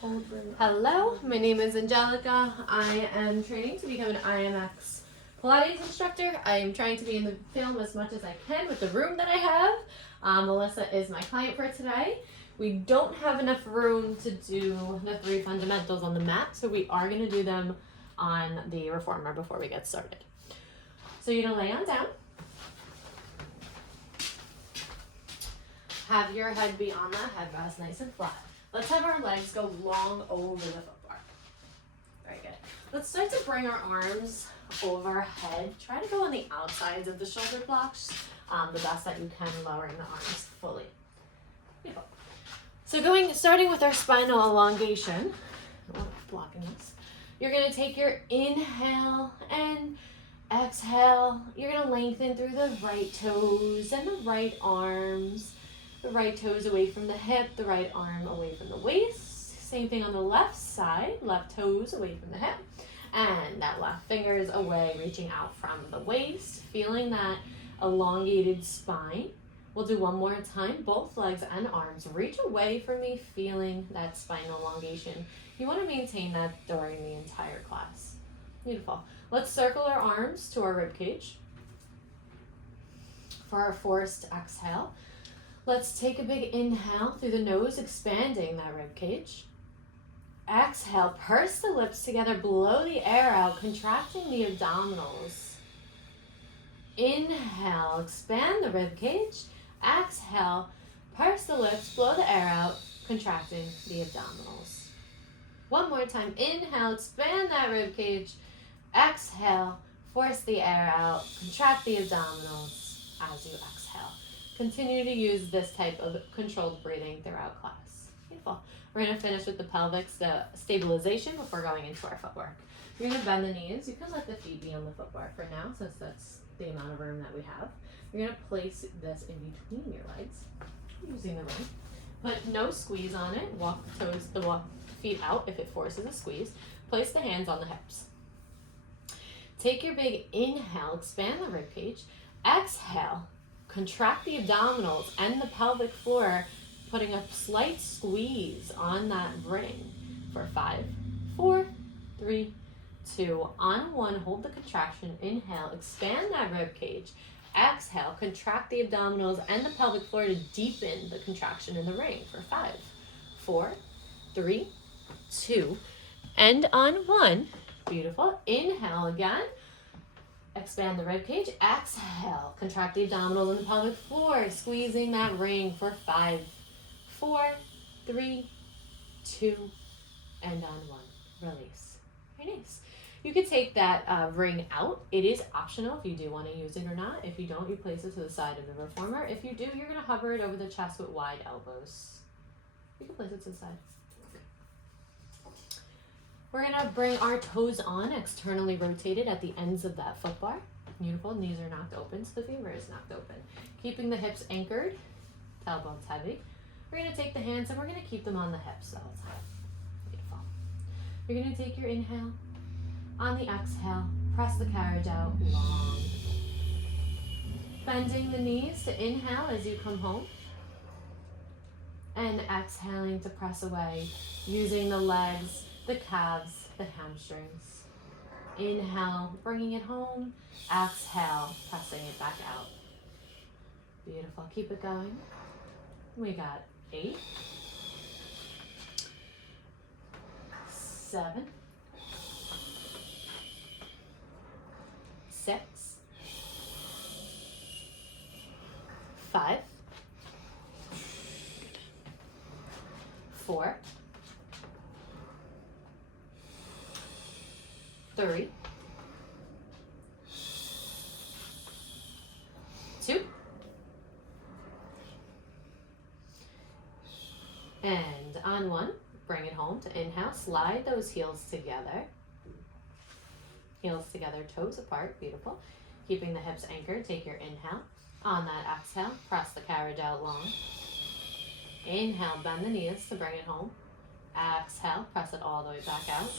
Hello, my name is Angelica. I am training to become an IMX Pilates instructor. I am trying to be in the film as much as I can with the room that I have. Melissa is my client for today. We don't have enough room to do the 3 fundamentals on the mat, so we are going to do them on the reformer before we get started. So you're going to lay on down. Have your head be on the headrest nice and flat. Let's have our legs go long over the foot bar. Very good. Let's start to bring our arms overhead. Try to go on the outsides of the shoulder blocks, the best that you can, lowering the arms fully. Beautiful. So starting with our spinal elongation, blocking this, you're going to take your inhale and exhale. You're going to lengthen through the right toes and the right arms. The right toes away from the hip, the right arm away from the waist. Same thing on the left side, left toes away from the hip. And that left finger is away, reaching out from the waist, feeling that elongated spine. We'll do one more time, both legs and arms. Reach away from me, feeling that spinal elongation. You want to maintain that during the entire class. Beautiful. Let's circle our arms to our rib cage. For our forced exhale, let's take a big inhale through the nose, expanding that rib cage. Exhale, purse the lips together, blow the air out, contracting the abdominals. Inhale, expand the rib cage. Exhale, purse the lips, blow the air out, contracting the abdominals. One more time. Inhale, expand that rib cage. Exhale, force the air out, contract the abdominals as you exhale. Continue to use this type of controlled breathing throughout class. Beautiful. We're going to finish with the pelvic stabilization before going into our footwork. You're going to bend the knees. You can let the feet be on the footbar for now, since that's the amount of room that we have. You're going to place this in between your legs, using the ring. Put no squeeze on it. Walk the feet out if it forces a squeeze. Place the hands on the hips. Take your big inhale, expand the rib cage. Exhale, contract the abdominals and the pelvic floor, putting a slight squeeze on that ring for 5, 4, 3, 2. On 1, hold the contraction. Inhale, expand that rib cage. Exhale, contract the abdominals and the pelvic floor to deepen the contraction in the ring for 5, 4, 3, 2. And on 1. Beautiful. Inhale again. Expand the rib cage. Exhale. Contract the abdominals and the pelvic floor, squeezing that ring for 5, 4, 3, 2, and on 1. Release. Very nice. You could take that ring out. It is optional if you do want to use it or not. If you don't, you place it to the side of the reformer. If you do, you're going to hover it over the chest with wide elbows. You can place it to the side. We're going to bring our toes on, externally rotated at the ends of that foot bar. Beautiful. Knees are knocked open, so the femur is knocked open. Keeping the hips anchored, tailbones heavy. We're going to take the hands and we're going to keep them on the hips the whole time. Beautiful. You're going to take your inhale. On the exhale, press the carriage out long. Bending the knees to inhale as you come home. And exhaling to press away, using the legs, the calves, the hamstrings. Inhale, bringing it home. Exhale, pressing it back out. Beautiful. Keep it going. We got 8, 7, 6, 5, 4, 3, 2, and on 1, bring it home to inhale. Slide those heels together. Heels together, toes apart. Beautiful. Keeping the hips anchored, take your inhale. On that exhale, press the carriage out long. Inhale, bend the knees to bring it home. Exhale, press it all the way back out.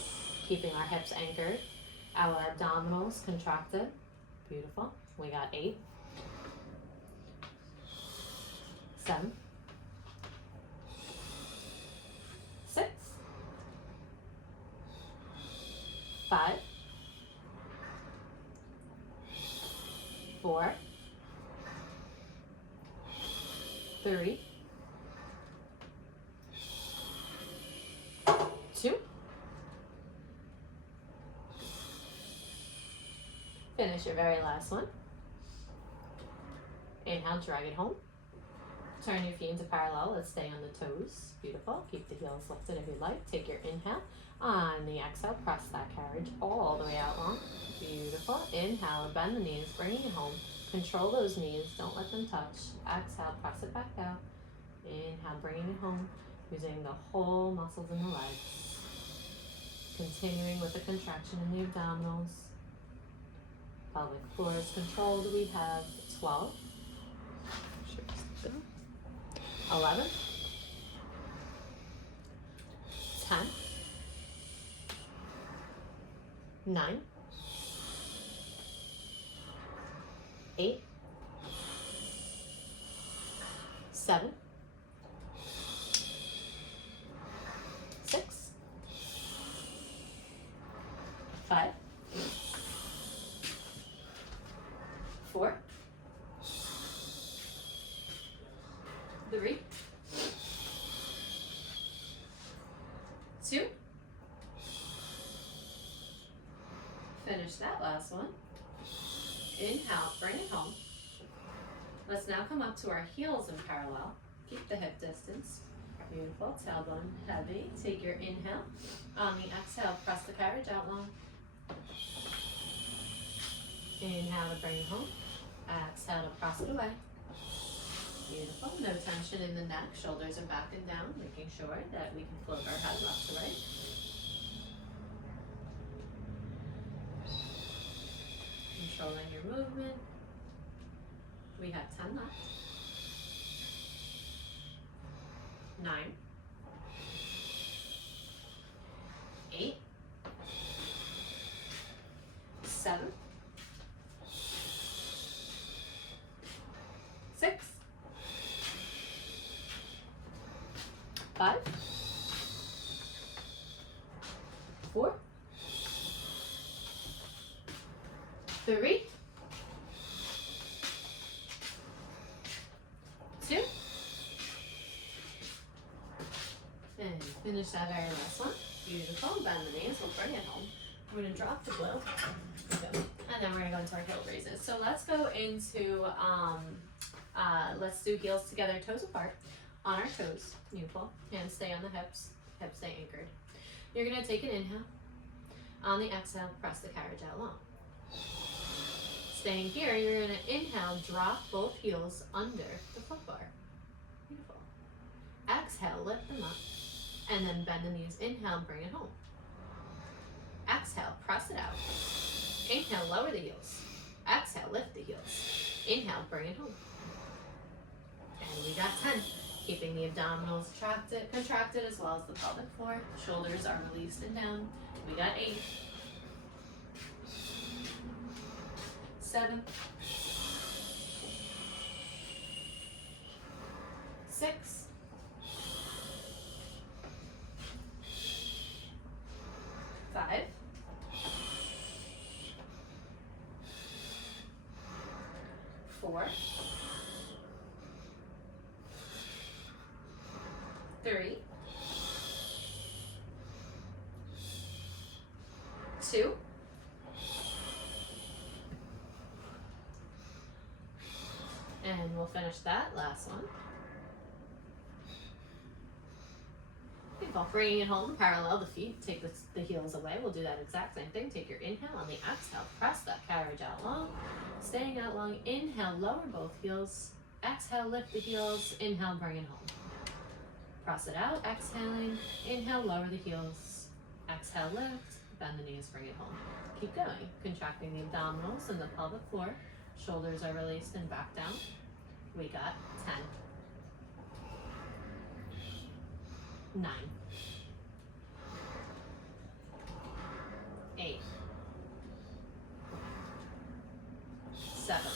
Keeping our hips anchored, our abdominals contracted. Beautiful. We got 8, 7, 6, 5, 4, 3, 2. Finish your very last one. Inhale, drag it home. Turn your feet into parallel. Let's stay on the toes. Beautiful. Keep the heels lifted if you'd like. Take your inhale. On the exhale, press that carriage all the way out long. Beautiful. Inhale, bend the knees, bringing it home. Control those knees. Don't let them touch. Exhale, press it back out. Inhale, bringing it home. Using the whole muscles in the legs. Continuing with the contraction in the abdominals. Pelvic floor is controlled. We have 12. 11, 10, 9, 8, 7, 6, 5, 4, 3, 2. Finish that last one. Inhale, bring it home. Let's now come up to our heels in parallel. Keep the hip distance. Beautiful. Tailbone heavy. Take your inhale. On the exhale, press the carriage out long. Inhale to bring it home. Exhale to press it away. Beautiful. No tension in the neck. Shoulders are back and down, making sure that we can float our head left to right. Controlling your movement. We have 10 left. 9, 8, 7, 6, 5, 4, 3, 2, and finish that very last one. Beautiful. Bend the knees. We'll bring it home. We're going to drop the glue. And then we're going to go into our heel raises. So let's go into, let's do heels together, toes apart. On our toes. Beautiful. Hands stay on the hips. Hips stay anchored. You're going to take an inhale. On the exhale, press the carriage out long. Staying here, you're going to inhale, drop both heels under the foot bar. Beautiful. Exhale, lift them up. And then bend the knees. Inhale, bring it home. Exhale, press it out. Inhale, lower the heels. Exhale, lift the heels. Inhale, bring it home. And we got 10. Keeping the abdominals contracted as well as the pelvic floor. Shoulders are released and down. We got 8. 7. 6. 5. 4. 3. 2. And we'll finish that last one. Beautiful. Bringing it home, parallel the feet. Take the heels away. We'll do that exact same thing. Take your inhale. On the exhale, press that carriage out long. Staying out long. Inhale, lower both heels. Exhale, lift the heels. Inhale, bring it home. Press it out. Exhaling. Inhale, lower the heels. Exhale, lift. Bend the knees, bring it home. Keep going. Contracting the abdominals and the pelvic floor. Shoulders are released and back down. We got 10. 9. 8. 7.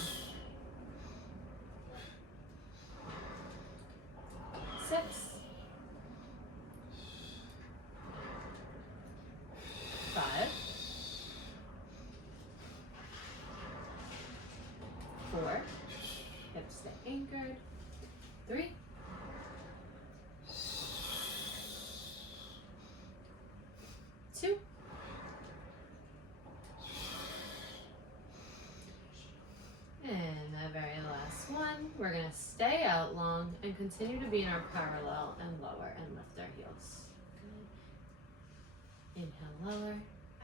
6. 5. and continue to be in our parallel and lower and lift our heels. Good. Inhale, lower.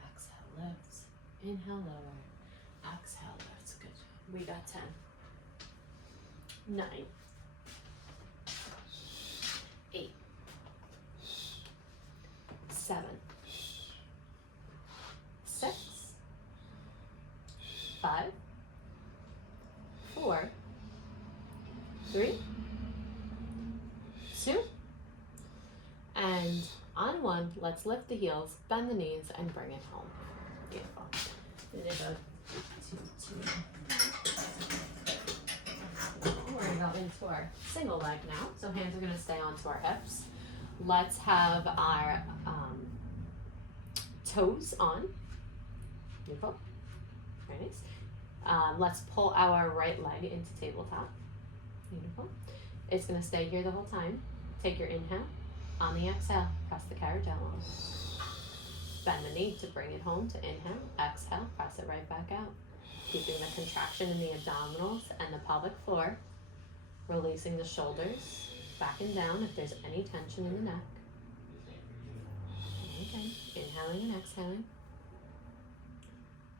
Exhale, lift. Inhale, lower. Exhale, lift. Good. We got 10. 9. 8. 7. 6. 5. 4. 3. 2. And on 1, let's lift the heels, bend the knees, and bring it home. Beautiful. We're gonna go 2, 2. We're gonna go into our single leg now. So hands are gonna stay onto our hips. Let's have our toes on. Beautiful. Very nice. Let's pull our right leg into tabletop. Beautiful. It's going to stay here the whole time. Take your inhale. On the exhale, press the carriage out long. Bend the knee to bring it home to inhale. Exhale, press it right back out. Keeping the contraction in the abdominals and the pelvic floor. Releasing the shoulders back and down if there's any tension in the neck. Okay. Inhaling and exhaling.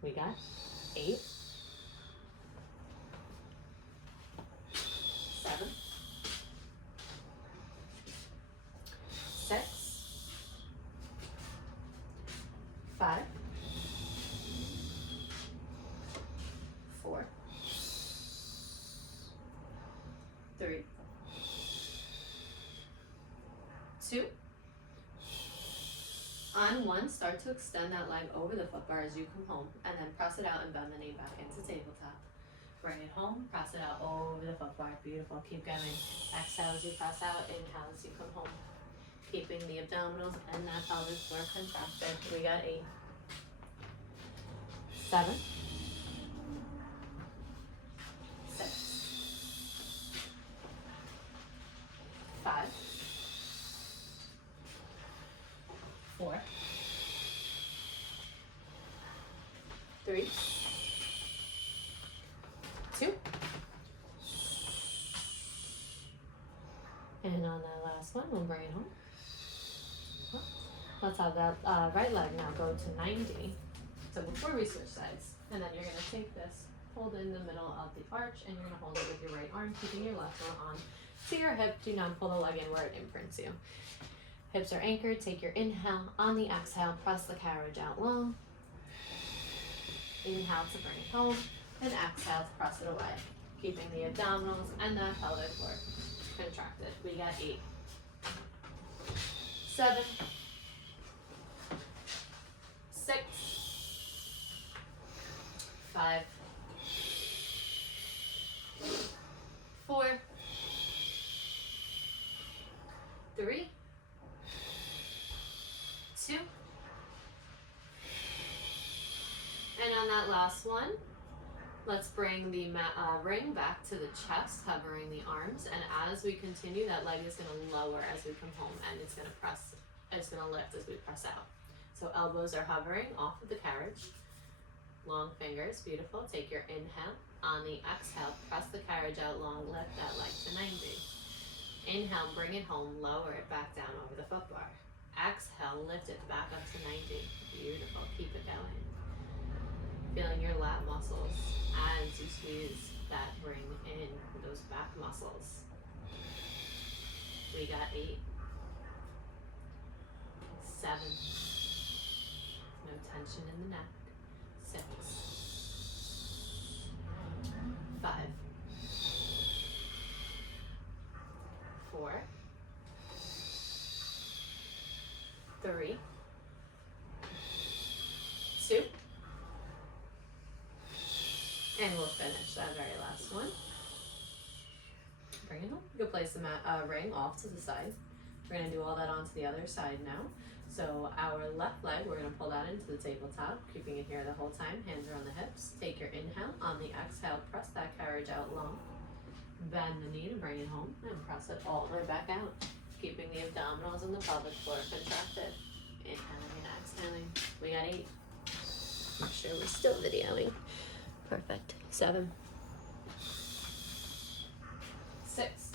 We got 8. 7. 6. 5. 4. 3. 2. On 1, start to extend that leg over the foot bar as you come home, and then press it out and bend the knee back into tabletop. Bring it home, press it out over the foot bar. Beautiful. Keep going. Exhale as you press out, inhale as you come home. Keeping the abdominals and that pelvic floor contracted. We got 8. 7. 6. 5. 4. 3. 2. And on that last one, we'll bring it home. Let's have that right leg now go to 90. So before we switch sides, and then you're going to take this, hold in the middle of the arch, and you're going to hold it with your right arm, keeping your left one on to your hip. Do not pull the leg in where it imprints you. Hips are anchored. Take your inhale. On the exhale, press the carriage out long. Inhale to bring it home, and exhale to press it away. Keeping the abdominals and the pelvic floor contracted. We got 8. 7. 6. 5. 4. 3. 2. And on that last one, let's bring the ring back to the chest, hovering the arms. And as we continue, that leg is going to lower as we come home, and it's going to lift as we press out. So elbows are hovering off of the carriage. Long fingers, beautiful. Take your inhale. On the exhale, press the carriage out long, lift that leg to 90. Inhale, bring it home, lower it back down over the foot bar. Exhale, lift it back up to 90. Beautiful, keep it going. Feeling your lat muscles as you squeeze that ring in, those back muscles. We got 8. 7. No tension in the neck. 6. 5. 4. 3. 2. And we'll finish that very last one. Bring it home. You can place the ring off to the side. We're going to do all that onto the other side now. So our left leg, we're going to pull that into the tabletop, keeping it here the whole time. Hands are on the hips. Take your inhale. On the exhale, press that carriage out long. Bend the knee to bring it home and press it all the way back out, keeping the abdominals and the pelvic floor contracted. Inhaling and exhaling. We got 8. Make sure we're still videoing. Perfect. 7. 6.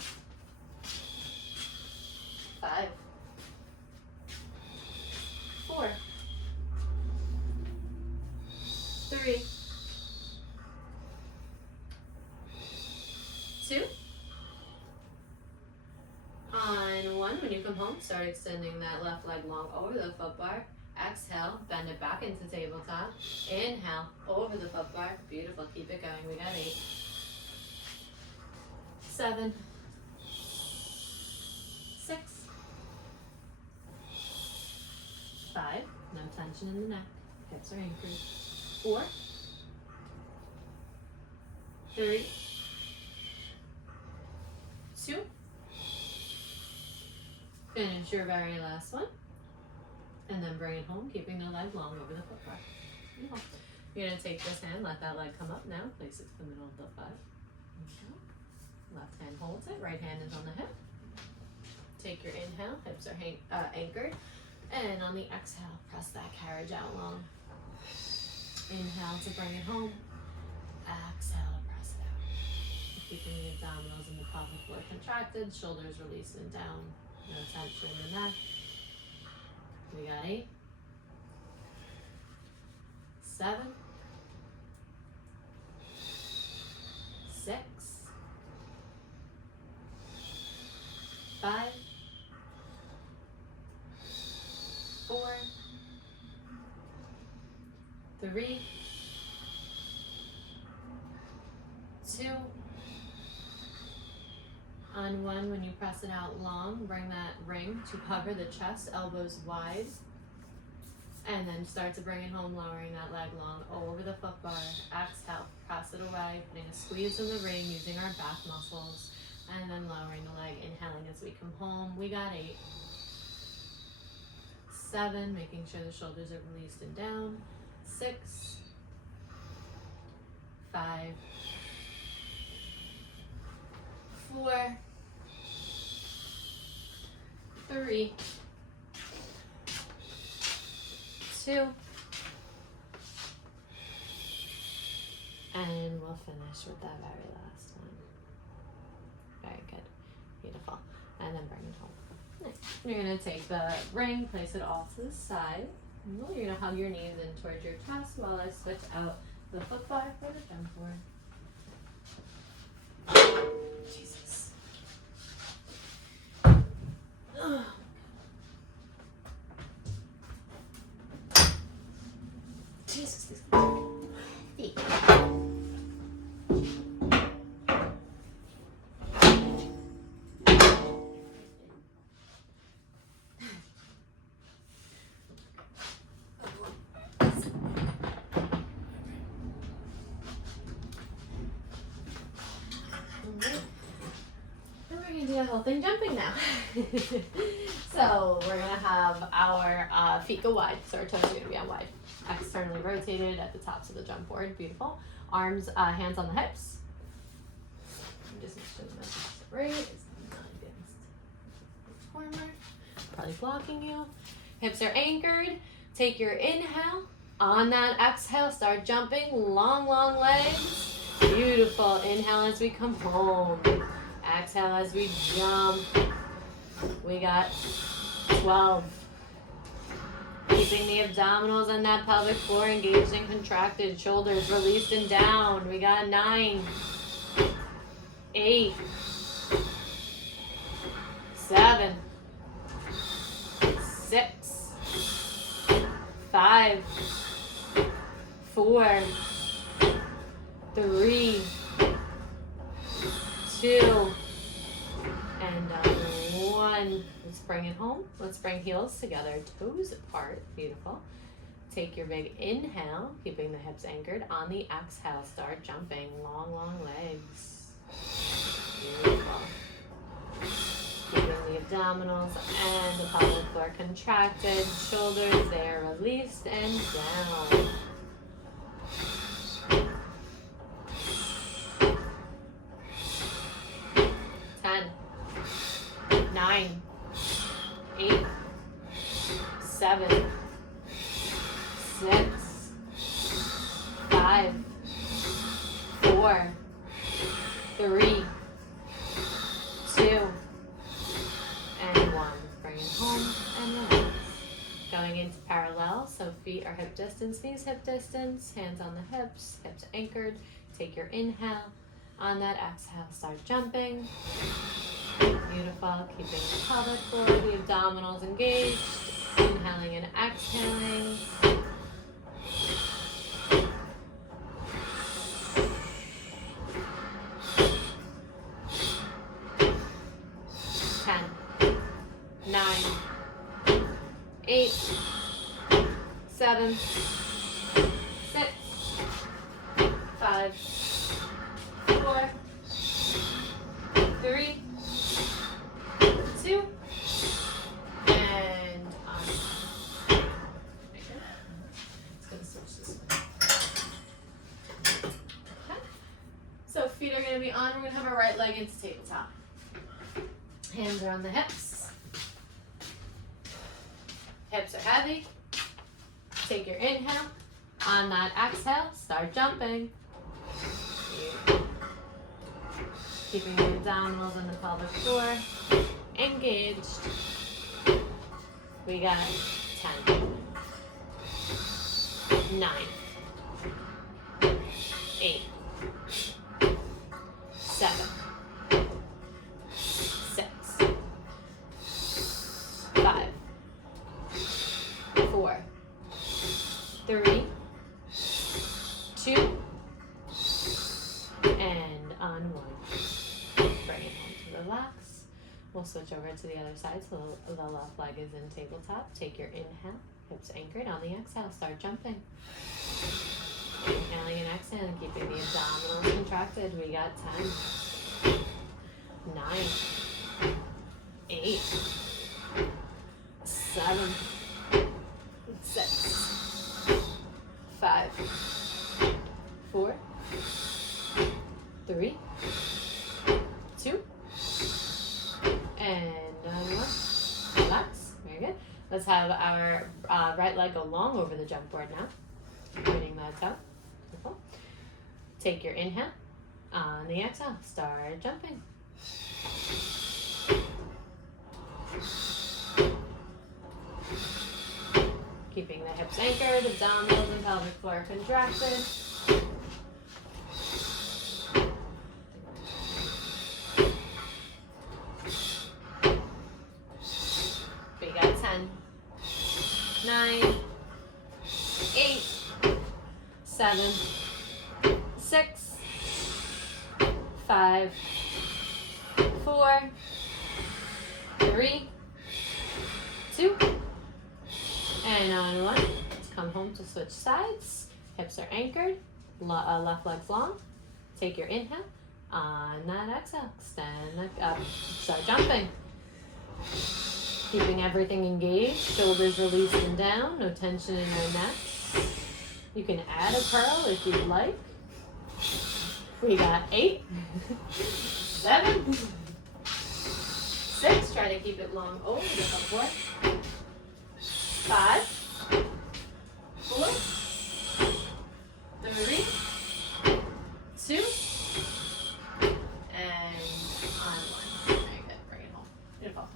4, 3, 2. On 1, when you come home, start extending that left leg long over the foot bar. Exhale, bend it back into tabletop. Inhale, over the foot bar. Beautiful, keep it going. We got 8, 7, 6, 5, no tension in the neck. Hips are anchored. 4, 3, 2. Finish your very last one. And then bring it home, keeping the leg long over the foot bar. You're going to take this hand, let that leg come up now. Place it to the middle of the foot. Left hand holds it, right hand is on the hip. Take your inhale, hips are anchored. And on the exhale, press that carriage out long. Inhale to bring it home. Exhale to press it out. Keeping the abdominals and the pelvic floor contracted, shoulders released and down. No tension in the neck. We got 8, 7, 6, 5, 4, 3, 2. On 1, when you press it out long, bring that ring to cover the chest, elbows wide. And then start to bring it home, lowering that leg long over the foot bar. Exhale, press it away, putting a squeeze in the ring using our back muscles. And then lowering the leg, inhaling as we come home. We got 8, 7, making sure the shoulders are released and down. 6, 5, 4, 3, 2, and we'll finish with that very last one. Very good. Beautiful. And then bring it home. Nice. You're going to take the ring, place it off to the side. You're going to hug your knees in towards your chest while I switch out the foot bar for the jump board. Jesus. Jesus, this feet. The whole thing jumping now. So we're gonna have our feet go wide, so our toes are gonna be on wide. Externally rotated at the tops of the jump board. Beautiful. Arms, hands on the hips. Just make sure the message is right. It's not against the former. Probably blocking you. Hips are anchored. Take your inhale. On that exhale, start jumping. Long, long legs. Beautiful. Inhale as we come home. Exhale as we jump. We got 12. Keeping the abdominals and that pelvic floor engaged and contracted. Shoulders released and down. We got 9, 8, 7, 6, 5, 4, 3, 2, and 1. Let's bring it home. Let's bring heels together, toes apart. Beautiful. Take your big inhale, keeping the hips anchored. On the exhale, start jumping. Long, long legs. Beautiful. Keeping the abdominals and the pelvic floor contracted. Shoulders, they are released and down. 9, 8, 7, 6, 5, 4, 3, 2, and 1. Bring it home and relax. Going going into parallel, so feet are hip distance, knees hip distance, hands on the hips anchored. Take your inhale. On that exhale, start jumping. Beautiful. Keeping the pelvic floor, the abdominals engaged. Inhaling and exhaling. Nine, 8, 7, 6, 5, 4, 3, 2, and on. It's going to switch this way. Okay. So feet are going to be on. We're going to have our right leg into tabletop. Hands are on the hips. Hips are heavy. Take your inhale. On that exhale, start jumping. Keeping your abdominals and the pelvic floor engaged. We got 10, 9, 8, 7, 6, 5, 4, 3, 2, and on 1. Bring it home to relax. We'll switch over to the other side, so the left leg is in tabletop. Take your inhale, hips anchored. On the exhale, start jumping. Inhaling and exhaling, keeping the abdominals contracted. We got 10, 9, 8, 7, 6, 5, 4, 3, 2, and 1. Relax. Very good. Let's have our right leg go long over the jump board now. Bringing that out. Beautiful. Take your inhale. On the exhale, start jumping. Keeping the hips anchored, abdominals and pelvic floor contracted. We got 10, 9, 8, 7, 6, 5, 4, 3, 2, and on 1. Let's come home to switch sides. Hips are anchored. Left leg's long. Take your inhale. On that exhale, extend up. Start jumping. Keeping everything engaged. Shoulders released and down. No tension in your neck. You can add a curl if you'd like. We got 8, 7, 6. Try to keep it long over the floor. 5, 4, 3, 2, and on 1. Very good. Bring it home. Beautiful.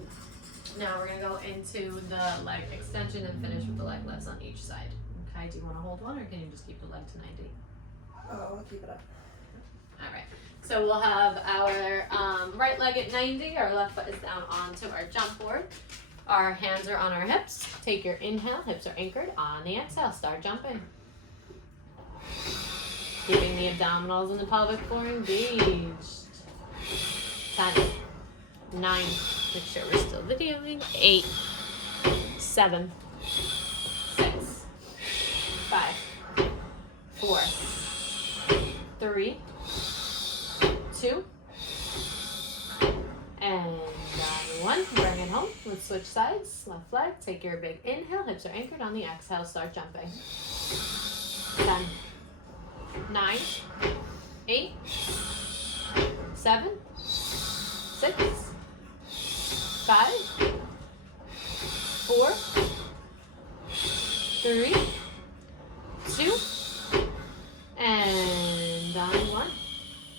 Now we're going to go into the leg extension and finish with the leg lifts on each side. Okay, do you want to hold one or can you just keep the leg to 90? Oh, I'll keep it up. All right. So we'll have our right leg at 90. Our left foot is down onto our jump board. Our hands are on our hips. Take your inhale. Hips are anchored. On the exhale, start jumping. Keeping the abdominals and the pelvic floor engaged. 10, 9. Make sure we're still videoing. 8, 7, 6, 5, 4, 3, 2, and 1. Bring it home. Let's switch sides. Left leg. Take your big inhale. Hips are anchored. On the exhale, start jumping. 10, 9, 8, 7, 6, 5, 4, 3, 2, and on 1.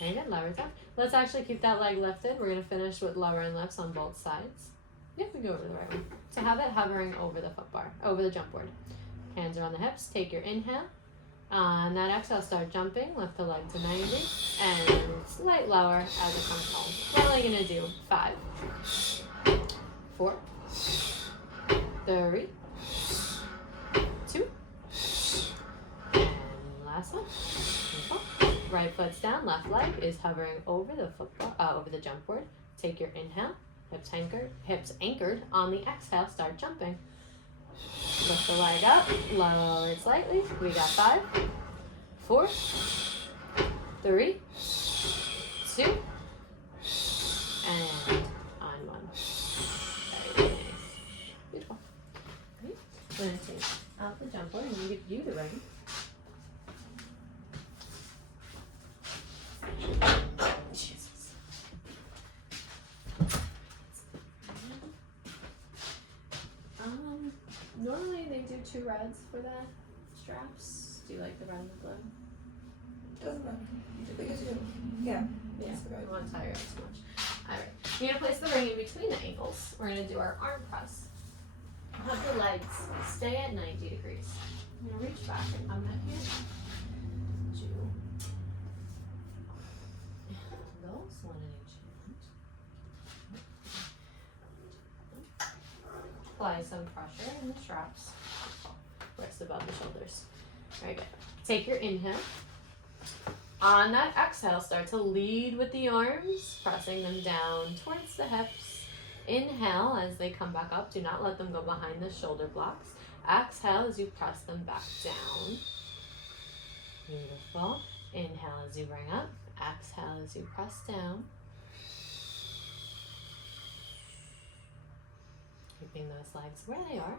Very good. Lower down. Let's actually keep that leg lifted. We're going to finish with lower and lifts on both sides. Yeah, we go over the right one. So have it hovering over the foot bar, over the jump board. Hands are on the hips. Take your inhale. On that exhale, start jumping. Lift the leg to 90. And slight lower as it comes home. We're only going to do 5, 4, 3, 2, and last one. Right foot's down. Left leg is hovering over the over the jump board. Take your inhale. Hips anchored. On the exhale, start jumping. Lift the leg up, lower it slightly. We got 5, 4, 3, 2, and on 1. Very nice. Beautiful. Okay. I'm going to take out the jump board and give you the ring. Jesus. Normally they do 2 reds for the straps. Do you like the red and the blue? Doesn't matter. Because you, yeah. Yeah, I don't want to tire you out too much. Alright, you're going to place the ring in between the ankles. We're going to do our arm press. Have the legs stay at 90 degrees. I'm going to reach back and on that hand. Those, one in each hand. Apply some pressure in the straps. Rest above the shoulders. Very good. Take your inhale. On that exhale, start to lead with the arms, pressing them down towards the hips. Inhale as they come back up. Do not let them go behind the shoulder blocks. Exhale as you press them back down. Beautiful. Inhale as you bring up. Exhale as you press down. Keeping those legs where they are.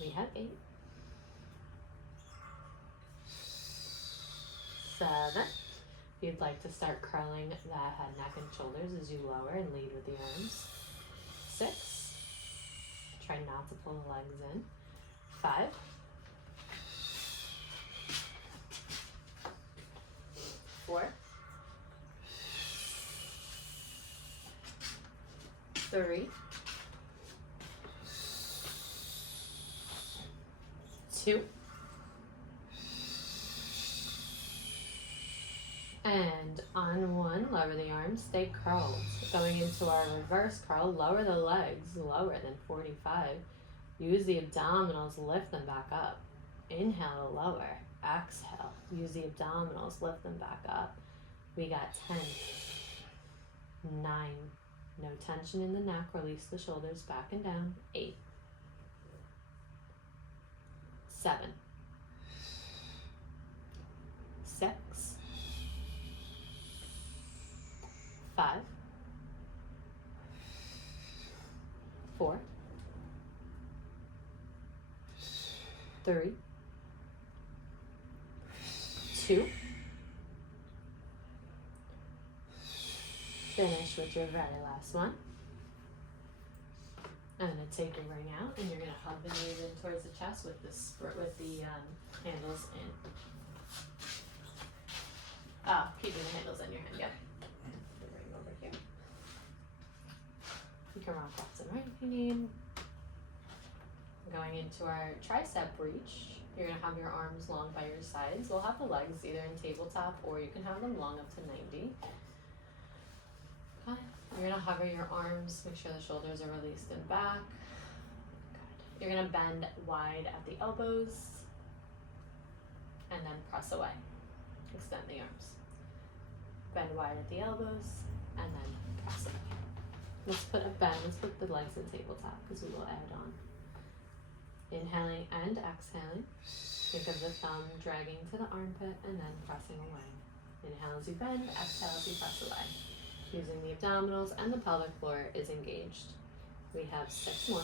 We have 8. 7. If you'd like to start curling that head, neck, and shoulders as you lower and lead with the arms. 6. Try not to pull the legs in. 5. 4. 3. 2. And on 1, lower the arms, stay curled. Going into our reverse curl, lower the legs, lower than 45. Use the abdominals, lift them back up. Inhale, lower. Exhale, use the abdominals, lift them back up. We got 10, 9, no tension in the neck, release the shoulders back and down. 8, 7, 6, 5, 4, 3, 2. Finish with your very last one. I'm going to take your ring out, and you're going to hug the knees in towards the chest with the handles in. Keeping the handles in your hand. Yep. The ring over here. You can rock left and right if you need. Going into our tricep reach. You're going to have your arms long by your sides. We'll have the legs either in tabletop or you can have them long up to 90. Okay. You're going to hover your arms, make sure the shoulders are released and back. Good. You're going to bend wide at the elbows and then press away. Extend the arms. Bend wide at the elbows and then press away. Let's put the legs in tabletop because we will add on. Inhaling and exhaling. Think of the thumb dragging to the armpit and then pressing away. Inhale as you bend, exhale as you press away. Using the abdominals and the pelvic floor is engaged. We have 6 more.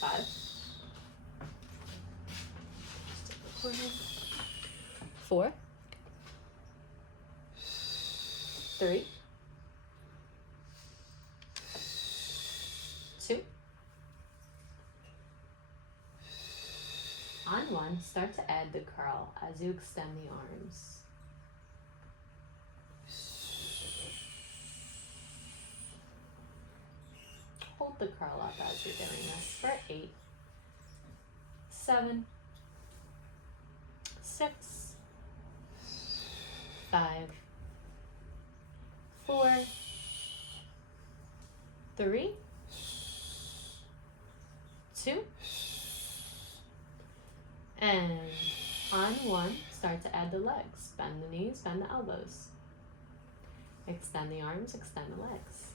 5. 4. 3. 2. On 1, start to add the curl as you extend the arms. to curl up as you're doing this for 8, 7, 6, 5, 4, 3, 2, and on 1, start to add the legs. Bend the knees, bend the elbows. Extend the arms, extend the legs.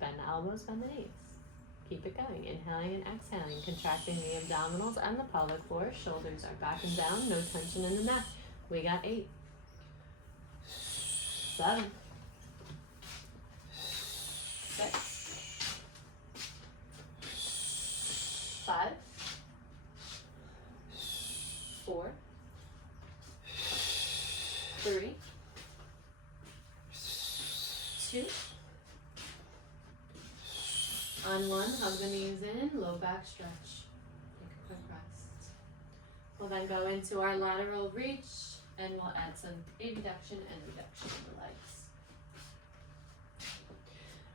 Bend the elbows, bend the knees. Keep it going. Inhaling and exhaling, contracting the abdominals and the pelvic floor. Shoulders are back and down, no tension in the neck. We got 8, 7, 6, 5, 4, 3, 2. On 1, hug the knees in, low back stretch. Take a quick rest. We'll then go into our lateral reach and we'll add some abduction and reduction of the legs.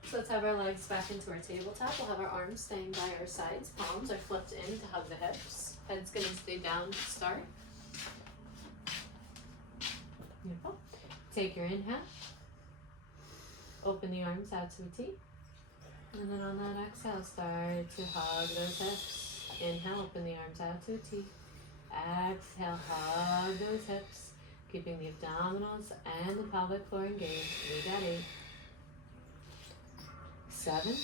So let's have our legs back into our tabletop. We'll have our arms staying by our sides. Palms are flipped in to hug the hips. Head's going to stay down to start. Beautiful. Take your inhale. Open the arms out to a T. And then on that exhale, start to hug those hips. Inhale, open the arms out to a T. Exhale, hug those hips. Keeping the abdominals and the pelvic floor engaged. We got 8, 7,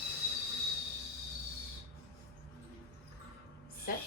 6,